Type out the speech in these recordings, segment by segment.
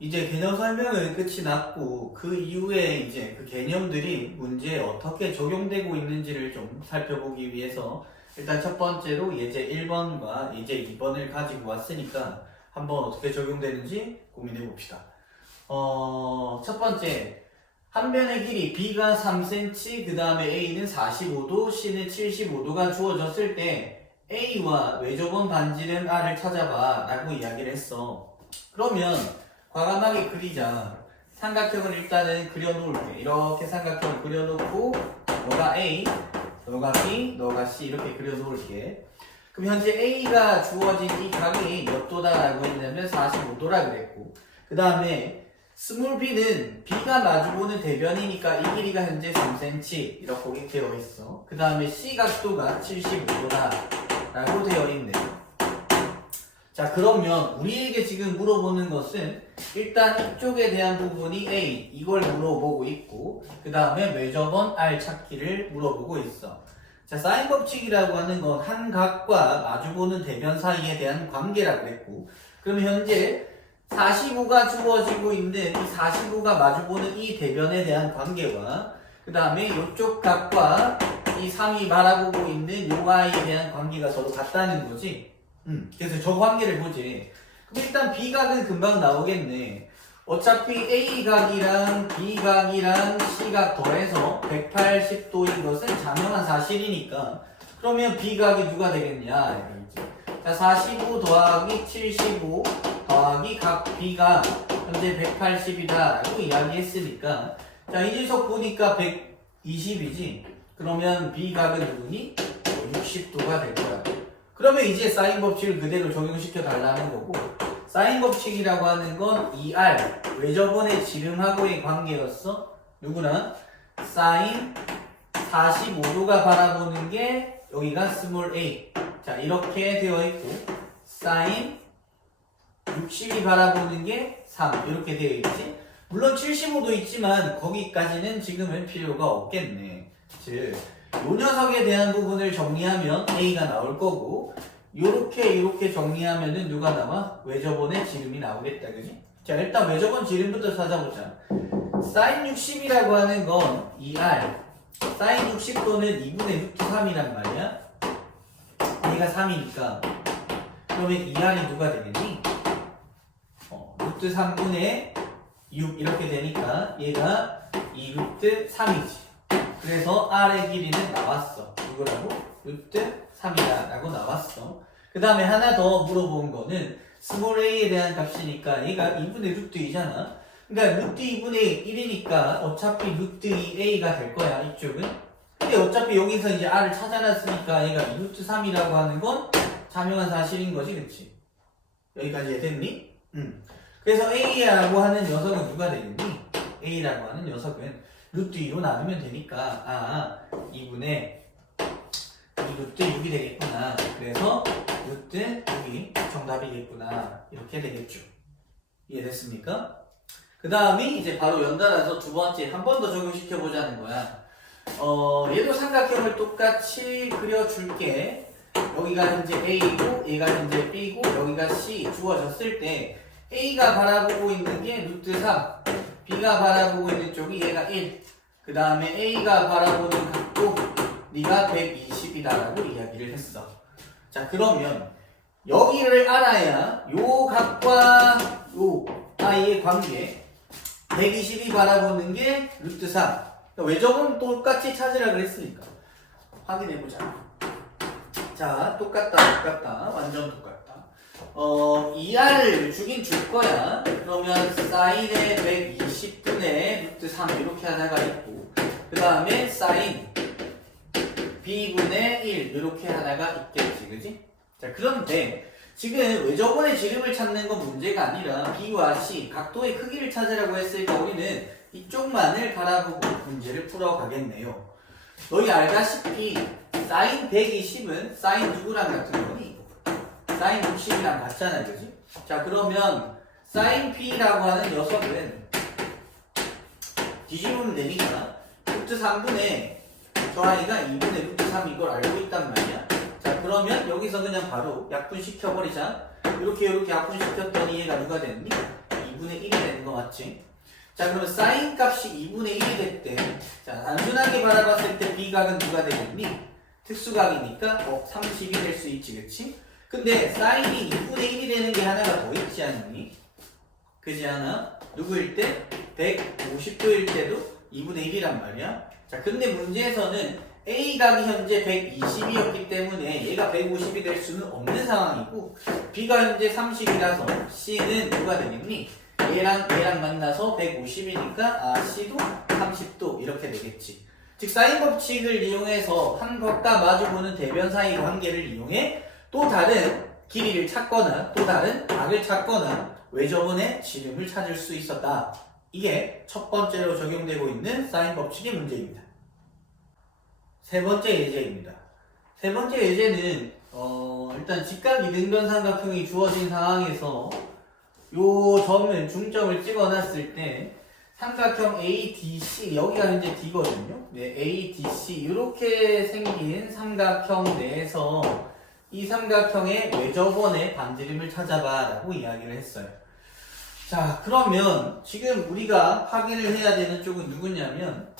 이제 개념 설명은 끝이 났고 그 이후에 이제 그 개념들이 문제에 어떻게 적용되고 있는지를 좀 살펴보기 위해서 일단 첫 번째로 예제 1번과 예제 2번을 가지고 왔으니까 한번 어떻게 적용되는지 고민해 봅시다. 첫 번째, 한 변의 길이 B가 3cm, 그 다음에 A는 45도, C는 75도가 주어졌을 때 A와 외접원 반지름 R을 찾아봐 라고 이야기를 했어. 그러면 과감하게 그리자. 삼각형을 일단은 그려놓을게. 이렇게 삼각형을 그려놓고 너가 A, 너가 B, 너가 C 이렇게 그려놓을게. 그럼 현재 A가 주어진 이 각이 몇 도다라고 했냐면 45도라 그랬고, 그 다음에 스몰 b는 b가 마주보는 대변이니까 이 길이가 현재 3cm 이렇게 되어 있어. 그 다음에 c 각도가 75도다 라고 되어 있네요. 자, 그러면 우리에게 지금 물어보는 것은 일단 이쪽에 대한 부분이 A 이걸 물어보고 있고, 그 다음에 외접원 R 찾기를 물어보고 있어. 자, 사인 법칙이라고 하는 건 한 각과 마주보는 대변 사이에 대한 관계라고 했고, 그럼 현재 45가 주어지고 있는 이 45가 마주보는 이 대변에 대한 관계와 그 다음에 이쪽 각과 이 3이 바라보고 있는 요 I에 대한 관계가 서로 같다는 거지. 그래서 저 관계를 보지. 그럼 일단 B각은 금방 나오겠네. 어차피 A각이랑 B각이랑 C각 더해서 180도인 것은 자명한 사실이니까 그러면 B각이 누가 되겠냐. 자, 45 더하기 75 더하기 각 B가 현재 180이다 라고 이야기했으니까, 자, 이 녀석 보니까 120이지. 그러면 B각은 누구니? 60도가 될 거야. 그러면 이제 사인 법칙을 그대로 적용시켜 달라는 거고, 사인 법칙이라고 하는 건 2R 외접원의 지름하고의 관계였어. 누구랑? 사인 45도가 바라보는 게 여기가 스몰 a. 자, 이렇게 되어 있고, 사인 60이 바라보는 게 3 이렇게 되어 있지. 물론 75도 있지만 거기까지는 지금은 필요가 없겠네. 즉, 요 녀석에 대한 부분을 정리하면 A가 나올 거고, 요렇게 정리하면은 누가 나와? 외접원의 지름이 나오겠다, 그지? 자, 일단 외접원 지름부터 찾아보자. 사인 60이라고 하는 건 2R 사인 60도는 2분의 루트 3이란 말이야. 얘가 3이니까 그러면 2R이 누가 되겠니? 루트 3분의 6 이렇게 되니까 얘가 2 루트 3이지. 그래서 R의 길이는 나왔어. 누구라고? 루트 3이다 라고 나왔어. 그 다음에 하나 더 물어본 거는 스몰 a에 대한 값이니까 얘가 2분의 루트 2잖아. 그러니까 루트 2분의 1이니까 어차피 루트 2a가 될 거야, 이쪽은. 근데 어차피 여기서 이제 R을 찾아놨으니까 얘가 2 루트 3이라고 하는 건 자명한 사실인 거지, 그치? 여기까지 이해됐니? 그래서 a라고 하는 녀석은 누가 되겠니? a라고 하는 녀석은 루트 2로 나누면 되니까 2분의 2 루트 6이 되겠구나. 그래서 루트 6이 정답이겠구나. 이렇게 되겠죠. 이해됐습니까? 그 다음이 이제 바로 연달아서 두 번째 한 번 더 적용시켜 보자는 거야. 얘도 삼각형을 똑같이 그려줄게. 여기가 현재 A고 얘가 현재 B고 여기가 C 주어졌을 때 A가 바라보고 있는 게 루트 3, B가 바라보고 있는 쪽이 얘가 1, 그 다음에 A가 바라보는 각도 네가 120이다라고 이야기를 했어. 자, 그러면 여기를 알아야 요 각과 요 I의 관계 120이 바라보는 게 루트 3. 외접은 똑같이 찾으라 그랬으니까 확인해보자. 자, 똑같다. 완전 똑같다. 2R을 주긴 줄 거야. 그러면 사인의 120분의 루트 3 이렇게 하나가 있고, 그 다음에 사인 B분의 1 이렇게 하나가 있겠지, 그지? 자, 그런데 지금 외접원의 지름을 찾는 건 문제가 아니라 B와 C 각도의 크기를 찾으라고 했으니까 우리는 이쪽만을 바라보고 문제를 풀어가겠네요. 너희 알다시피 사인 120은 사인 누구랑 같은 거니? 사인 60이랑 같잖아, 그지? 자, 그러면 사인 P라고 하는 녀석은 뒤집으면 되니까 루트 3분의 저 아이가 2분의 루트 3 이걸 알고 있단 말이야. 자, 그러면 여기서 그냥 바로 약분시켜버리자. 이렇게 약분시켰더니 얘가 누가 됐니? 2분의 1이 됐네. 맞지? 자, 그러면 사인 값이 2분의 1이 됐대. 자, 단순하게 바라봤을 때 B각은 누가 되겠니? 특수각이니까 30이 될 수 있지, 그치? 근데 사인이 2분의 1이 되는 게 하나가 더 있지 않니? 그지 않아? 누구일 때? 150도일 때도 2분의 1이란 말이야. 자, 근데 문제에서는 A각이 현재 120이었기 때문에 얘가 150이 될 수는 없는 상황이고, B가 현재 30이라서 C는 누가 되겠니? 얘랑 만나서 150이니까 C도 30도 이렇게 되겠지. 즉 사인 법칙을 이용해서 한 각과 마주보는 대변 사이 관계를 이용해 또 다른 길이를 찾거나 또 다른 각을 찾거나 외접원의 지름을 찾을 수 있었다. 이게 첫 번째로 적용되고 있는 사인 법칙의 문제입니다. 세 번째 예제입니다. 세 번째 예제는 일단 직각 이등변 삼각형이 주어진 상황에서 요 점을 중점을 찍어놨을 때 삼각형 ADC, 여기가 현재 D거든요. 네, ADC 이렇게 생긴 삼각형 내에서 이 삼각형의 외접원의 반지름을 찾아봐 라고 이야기를 했어요. 자, 그러면 지금 우리가 확인을 해야 되는 쪽은 누구냐면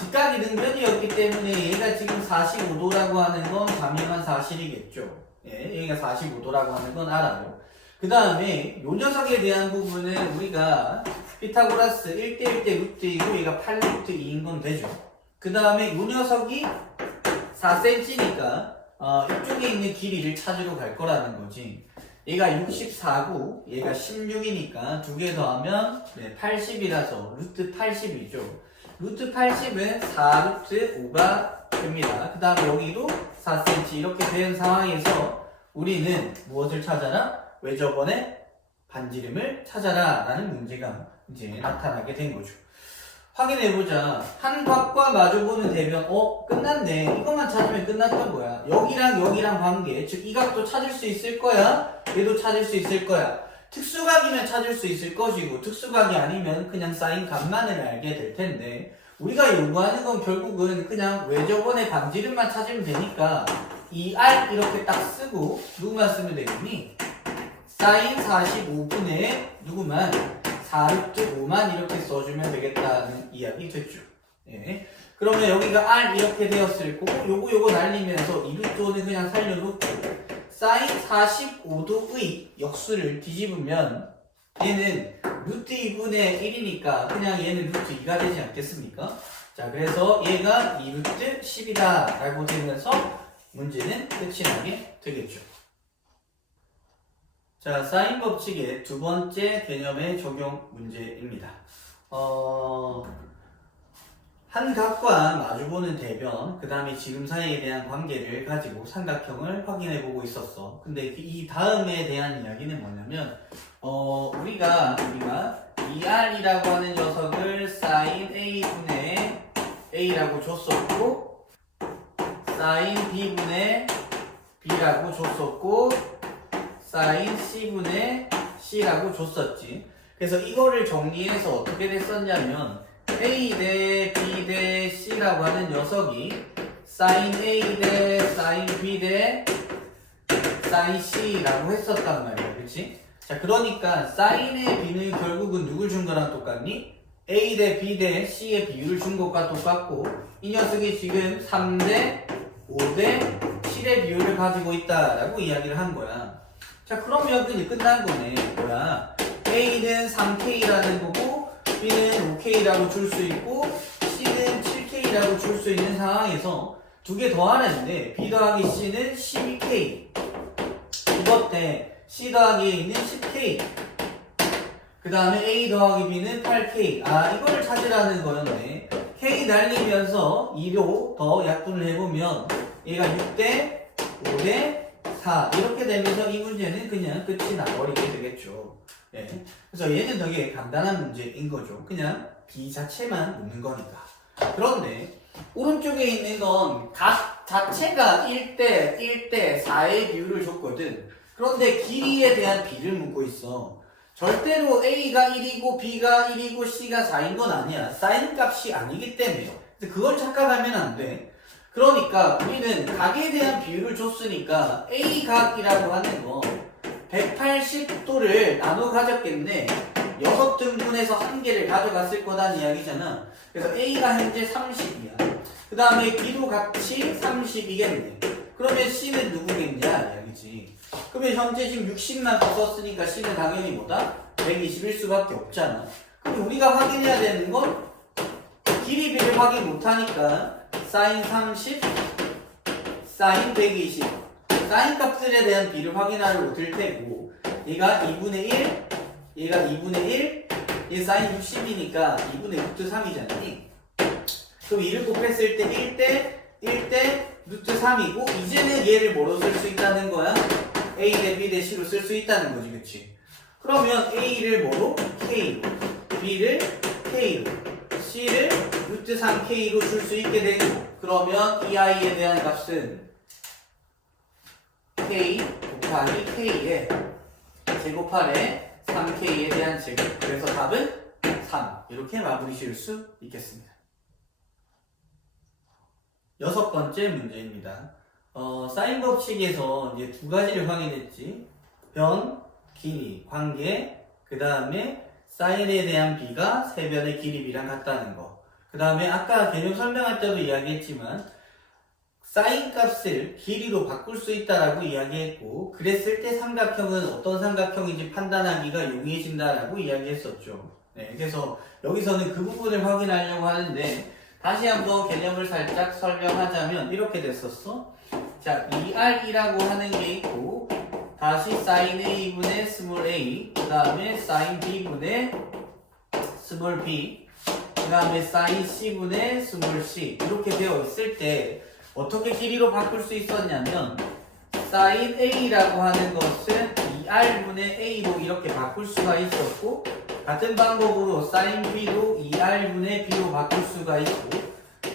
직각이 등변이었기 때문에 얘가 지금 45도라고 하는 건 당연한 사실이겠죠. 예, 얘가 45도라고 하는 건 알아요. 그 다음에 요 녀석에 대한 부분은 우리가 피타고라스 1대1대 루트이고 얘가 8루트2인 건 되죠. 그 다음에 요 녀석이 4cm니까 이쪽에 있는 길이를 찾으러 갈 거라는 거지. 얘가 64고 얘가 16이니까 두 개 더하면 80이라서 루트 80이죠. 루트 80은 4루트 5가 됩니다. 그 다음에 여기도 4cm 이렇게 된 상황에서 우리는 무엇을 찾아라? 외접원의 반지름을 찾아라 라는 문제가 이제 나타나게 된 거죠. 확인해보자. 한 각과 마주보는 대변 끝났네. 이것만 찾으면 끝났던 거야. 여기랑 관계, 즉 이 각도 찾을 수 있을 거야. 얘도 찾을 수 있을 거야. 특수각이면 찾을 수 있을 것이고 특수각이 아니면 그냥 사인 값만을 알게 될 텐데 우리가 요구하는 건 결국은 그냥 외접원의 반지름만 찾으면 되니까 이 R 이렇게 딱 쓰고 누구만 쓰면 되겠니? 사인 45분의 누구만 4루트 5만 이렇게 써주면 되겠다는 이야기 됐죠. 예. 그러면 여기가 R 이렇게 되었을 거고 요거 날리면서 이 루트 5는 그냥 살려놓고 사인 45도의 역수를 뒤집으면 얘는 루트 2분의 1이니까 그냥 얘는 루트 2가 되지 않겠습니까? 자, 그래서 얘가 2루트 10이다 라고 되면서 문제는 끝이 나게 되겠죠. 자, 사인 법칙의 두 번째 개념의 적용 문제입니다. 한 각과 마주보는 대변, 그 다음에 지름 사이에 대한 관계를 가지고 삼각형을 확인해보고 있었어. 근데 이 다음에 대한 이야기는 뭐냐면, 우리가 ER이라고 하는 녀석을 sin A분의 A라고 줬었고, sin B분의 B라고 줬었고, sin C분의 C라고 줬었지. 그래서 이거를 정리해서 어떻게 됐었냐면, A 대 B 대 C라고 하는 녀석이 sin A 대 sin B 대 sin C라고 했었단 말이야. 그치? 자, 그러니까 sin의 B는 결국은 누굴 준 거랑 똑같니? A 대 B 대 C의 비율을 준 것과 똑같고 이 녀석이 지금 3 대 5 대 7의 비율을 가지고 있다라고 이야기를 한 거야. 자, 그러면 그냥 끝난 거네. 뭐야? A는 3K라는 거고 B는 5K라고 줄 수 있고 C는 7K라고 줄 수 있는 상황에서 두 개 더하는데 B 더하기 C는 12K 이것 때 C 더하기 A는 10K 그 다음에 A 더하기 B는 8K 이거를 찾으라는 거였네. K 날리면서 2로 더 약분을 해보면 얘가 6대 5대 4 이렇게 되면서 이 문제는 그냥 끝이 나버리게 되겠죠. 네. 그래서 얘는 되게 간단한 문제인 거죠. 그냥 B 자체만 묻는 거니까. 그런데 오른쪽에 있는 건 각 자체가 1대 4의 비율을 줬거든. 그런데 길이에 대한 B를 묻고 있어. 절대로 A가 1이고 B가 1이고 C가 4인 건 아니야. 사인 값이 아니기 때문에. 그걸 착각하면 안 돼. 그러니까 우리는 각에 대한 비율을 줬으니까 A각이라고 하는 거 180도를 나눠 가졌겠네. 6등분해서 한 개를 가져갔을 거다는 이야기잖아. 그래서 A가 현재 30이야. 그 다음에 B도 같이 30이겠네. 그러면 C는 누구겠냐 이야기지. 그러면 현재 지금 60만 썼으니까 C는 당연히 뭐다? 120일 수밖에 없잖아. 그럼 우리가 확인해야 되는 건 길이비를 확인 못하니까 사인 30, 사인 120 사인 값들에 대한 비를 확인하려고 들 테고 얘가 2분의 1, 얘가 2분의 1, 얘 사인 60이니까 2분의 루트 3이잖니. 그럼 2를 곱했을 때 1대 루트 3이고 이제는 얘를 뭐로 쓸 수 있다는 거야? A 대 B 대 C로 쓸 수 있다는 거지, 그치? 그러면 A를 뭐로? K로, B를 K로, C를 루트 3K로 줄 수 있게 되고 그러면 이 아이에 대한 값은 K 곱하기 K에 제곱할에 3K에 대한 제곱. 그래서 답은 3. 이렇게 마무리 지을 수 있겠습니다. 6번째 문제입니다. 사인 법칙에서 이제 두 가지를 확인했지. 변, 길이, 관계, 그 다음에 사인에 대한 비가 세변의 길이 비랑 같다는 거. 그 다음에 아까 개념 설명할 때도 이야기했지만 사인 값을 길이로 바꿀 수 있다라고 이야기했고 그랬을 때 삼각형은 어떤 삼각형인지 판단하기가 용이해진다라고 이야기했었죠. 네, 그래서 여기서는 그 부분을 확인하려고 하는데 다시 한번 개념을 살짝 설명하자면 이렇게 됐었어. 자, 2R이라고 하는 게 있고 다시 sin A분의 스몰 a 그 다음에 sin B분의 스몰 b 그 다음에 sin C분의 스몰 c 이렇게 되어 있을 때 어떻게 길이로 바꿀 수 있었냐면 sin A라고 하는 것은 2R분의 A로 이렇게 바꿀 수가 있었고 같은 방법으로 sin B도 2R분의 B로 바꿀 수가 있고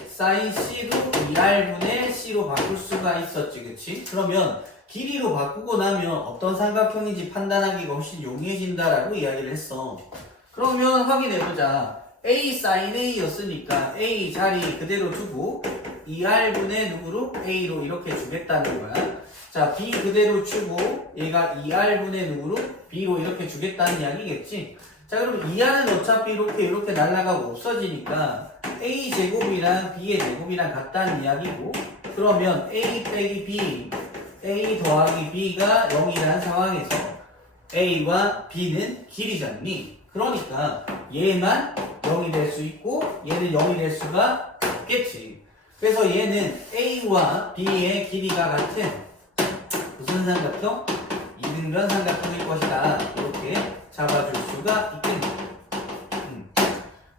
sin C도 2R분의 C로 바꿀 수가 있었지, 그치? 그러면 길이로 바꾸고 나면 어떤 삼각형인지 판단하기가 훨씬 용이해진다라고 이야기를 했어. 그러면 확인해보자. A sin A였으니까 A 자리 그대로 두고 2R분의 누구로? A로 이렇게 주겠다는 거야. 자, B 그대로 주고 얘가 2R분의 누구로? B로 이렇게 주겠다는 이야기겠지? 자, 그럼 2R은 어차피 이렇게 날아가고 없어지니까 A 제곱이랑 B의 제곱이랑 같다는 이야기고 그러면 A 빼기 B, A 더하기 B가 0이라는 상황에서 A와 B는 길이잖니? 그러니까 얘만 0이 될 수 있고 얘는 0이 될 수가 없겠지. 그래서 얘는 A와 B의 길이가 같은 무슨 삼각형? 이등변 삼각형일 것이다. 이렇게 잡아줄 수가 있겠네.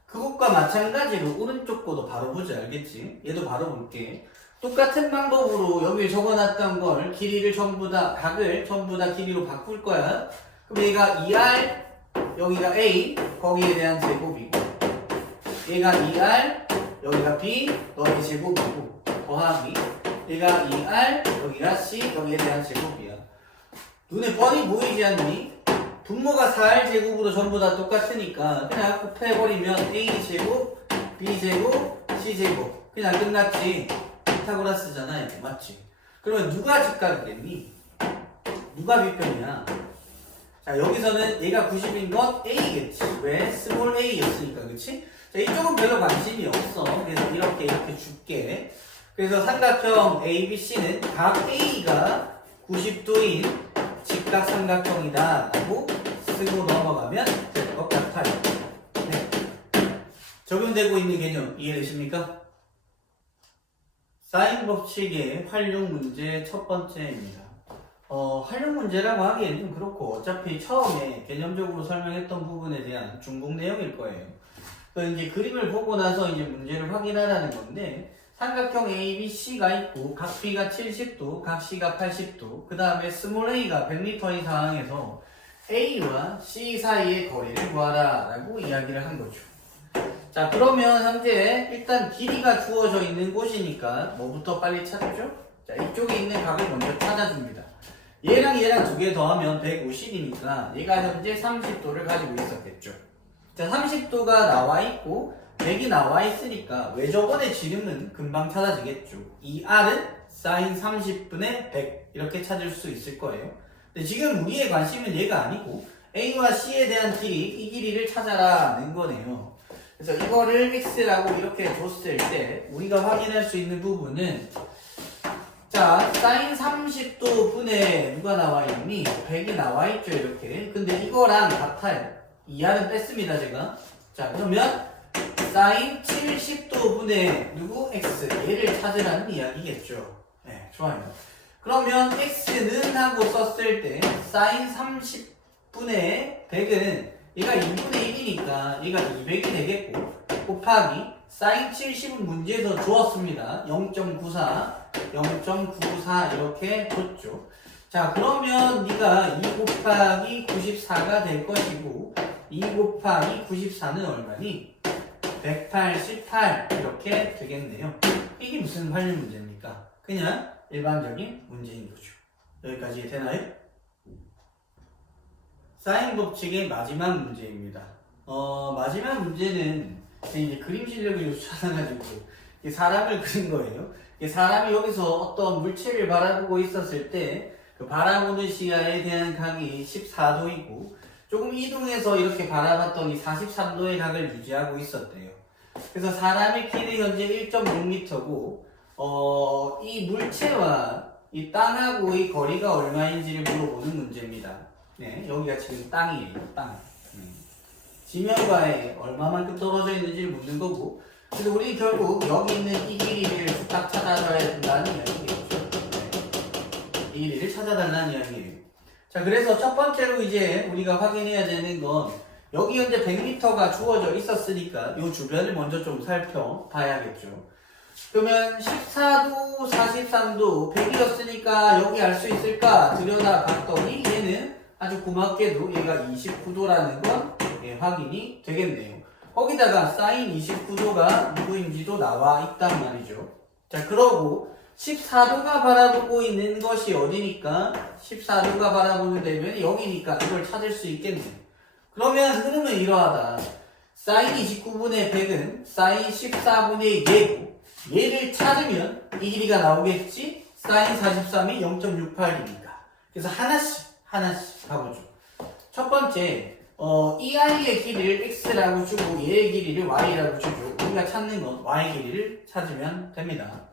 그것과 마찬가지로 오른쪽 거도 바로 보자. 알겠지? 얘도 바로 볼게. 똑같은 방법으로 여기 적어놨던 걸 길이를 전부 다 각을 전부 다 길이로 바꿀 거야. 그럼 얘가 2R 여기가 A 거기에 대한 제곱이고 얘가 2R 여기가 B 너의 제곱이고 더하기 얘가 2R 여기가 C 여기에 대한 제곱이야. 눈에 뻔히 보이지 않니? 분모가 4R 제곱으로 전부 다 똑같으니까 그냥 곱해버리면 A 제곱 B 제곱 C 제곱 그냥 끝났지. 피타고라스잖아 이거 맞지? 그러면 누가 직각이겠니? 누가 빗변이야? 자 여기서는 얘가 90인 건 A겠지. 왜? 스몰 A였으니까 그치? 자 이쪽은 별로 관심이 없어. 그래서 이렇게 줄게. 그래서 삼각형 ABC는 각 A가 90도인 직각 삼각형이다 라고 쓰고 넘어가면 될 것 같아요. 네. 적용되고 있는 개념 이해되십니까? 사인 법칙의 활용 문제 첫 번째입니다. 활용 문제라고 하기에는 좀 그렇고 어차피 처음에 개념적으로 설명했던 부분에 대한 중복 내용일 거예요. 이제 그림을 보고 나서 이제 문제를 확인하라는 건데 삼각형 ABC가 있고 각 B가 70도, 각 C가 80도, 그 다음에 스몰 a가 100m인 상황에서 A와 C 사이의 거리를 구하라 라고 이야기를 한 거죠. 자 그러면 현재 일단 길이가 주어져 있는 곳이니까 뭐부터 빨리 찾죠? 자 이쪽에 있는 각을 먼저 찾아줍니다. 얘랑 얘랑 두 개 더하면 150이니까 얘가 현재 30도를 가지고 있었겠죠. 자 30도가 나와 있고 100이 나와 있으니까 왜 저번에 지름은 금방 찾아지겠죠. 이 R은 sin 30분의 100 이렇게 찾을 수 있을 거예요. 근데 지금 우리의 관심은 얘가 아니고 A와 C에 대한 길이, 이 길이를 찾아라는 거네요. 그래서 이거를 x라고 이렇게 줬을 때 우리가 확인할 수 있는 부분은 자, 사인 30도 분에 누가 나와 있니? 100이 나와 있죠, 이렇게. 근데 이거랑 같아요. 이 R은 뺐습니다, 제가. 자, 그러면 사인 70도 분에 누구? x. 얘를 찾으라는 이야기겠죠. 네, 좋아요. 그러면 x는 하고 썼을 때 사인 30분의 100은 얘가 2분의 1이니까 얘가 200이 되겠고 곱하기 사인 70은 문제에서 주었습니다. 0.94 0.94 이렇게 줬죠. 자, 그러면 네가 2 곱하기 94가 될 것이고 2 곱하기 94는 얼마니? 188 이렇게 되겠네요. 이게 무슨 활용 문제입니까? 그냥 일반적인 문제인 거죠. 여기까지 되나요? 사인 법칙의 마지막 문제입니다. 마지막 문제는 이제 그림 실력을 요청해가지고 사람을 그린 거예요. 사람이 여기서 어떤 물체를 바라보고 있었을 때 그 바라보는 시야에 대한 각이 14도이고 조금 이동해서 이렇게 바라봤더니 43도의 각을 유지하고 있었대요. 그래서 사람의 키는 현재 1.6m고 이 물체와 이 땅하고 이 거리가 얼마인지를 물어보는 문제입니다. 네, 여기가 지금 땅이에요. 땅. 지면과에 얼마만큼 떨어져 있는지를 묻는 거고, 그래서 우리 결국 여기 있는 이 길이를 딱 찾아줘야 된다는 이야기겠죠. 이 길이를 찾아달라는 이야기예요. 자, 그래서 첫 번째로 이제 우리가 확인해야 되는 건 여기 현재 100m가 주어져 있었으니까 이 주변을 먼저 좀 살펴봐야겠죠. 그러면 14도, 43도, 100이었으니까 여기 알 수 있을까? 들여다봤더니 얘는 아주 고맙게도 얘가 29도라는 건 확인이 되겠네요. 거기다가 사인 29도가 누구인지도 나와 있단 말이죠. 자, 그러고 14도가 바라보고 있는 것이 어디니까 14도가 바라보는 데면 여기니까 이걸 찾을 수 있겠네요. 그러면 흐름은 이러하다. 사인 29분의 100은 사인 14분의 얘고 얘를 찾으면 이 길이가 나오겠지? 사인 43이 0.68이니까. 그래서 하나씩 가보죠. 첫 번째, 이 아이의 길이를 x라고 주고 얘의 길이를 y라고 주죠. 우리가 찾는 건 y 길이를 찾으면 됩니다.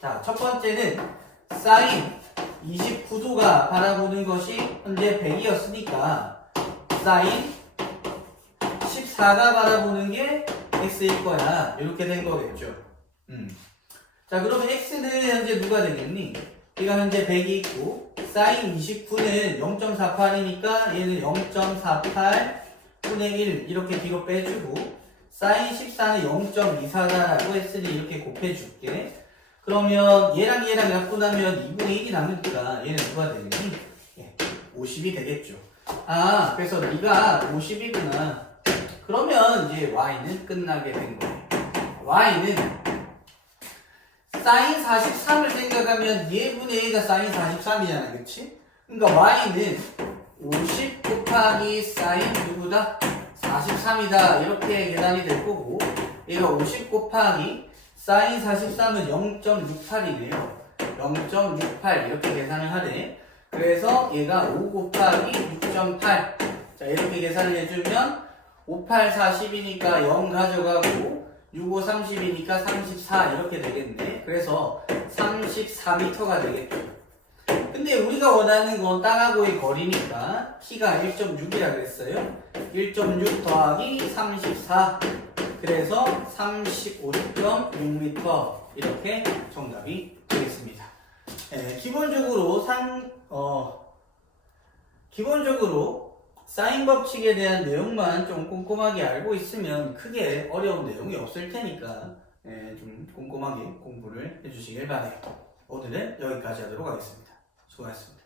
자, 첫 번째는 사인 29도가 바라보는 것이 현재 100이었으니까 사인 14가 바라보는 게 x일 거야. 이렇게 된 거겠죠. 자, 그러면 x는 현재 누가 되겠니? 얘가 현재 100이 있고 사인 29는 0.48이니까 얘는 0.48 분의 1 이렇게 뒤로 빼주고 사인 14는 0.24라고 했으니 이렇게 곱해줄게. 그러면 얘랑 약분하면 2분의 1이 남으니까 얘는 누가 되겠니? 50이 되겠죠. 아, 그래서 네가 50이구나. 그러면 이제 y는 끝나게 된 거예요. y는 사인 43을 생각하면 얘분의 얘가 사인 43이잖아, 그치? 그러니까 y는 50 곱하기 사인 누구다? 43이다 이렇게 계산이 될 거고 얘가 50 곱하기 사인 43은 0.68이네요. 0.68 이렇게 계산을 하네. 그래서 얘가 5 곱하기 6.8 자, 이렇게 계산을 해주면 58 40이니까 0 가져가고 65 30이니까 34 이렇게 되겠네. 그래서 34m가 되겠죠. 근데 우리가 원하는 건 땅하고의 거리니까 키가 1.6이라 그랬어요. 1.6 더하기 34 그래서 35.6m 이렇게 정답이 되겠습니다. 기본적으로 사인 법칙에 대한 내용만 좀 꼼꼼하게 알고 있으면 크게 어려운 내용이 없을 테니까 좀 꼼꼼하게 공부를 해주시길 바라요. 오늘은 여기까지 하도록 하겠습니다. 수고하셨습니다.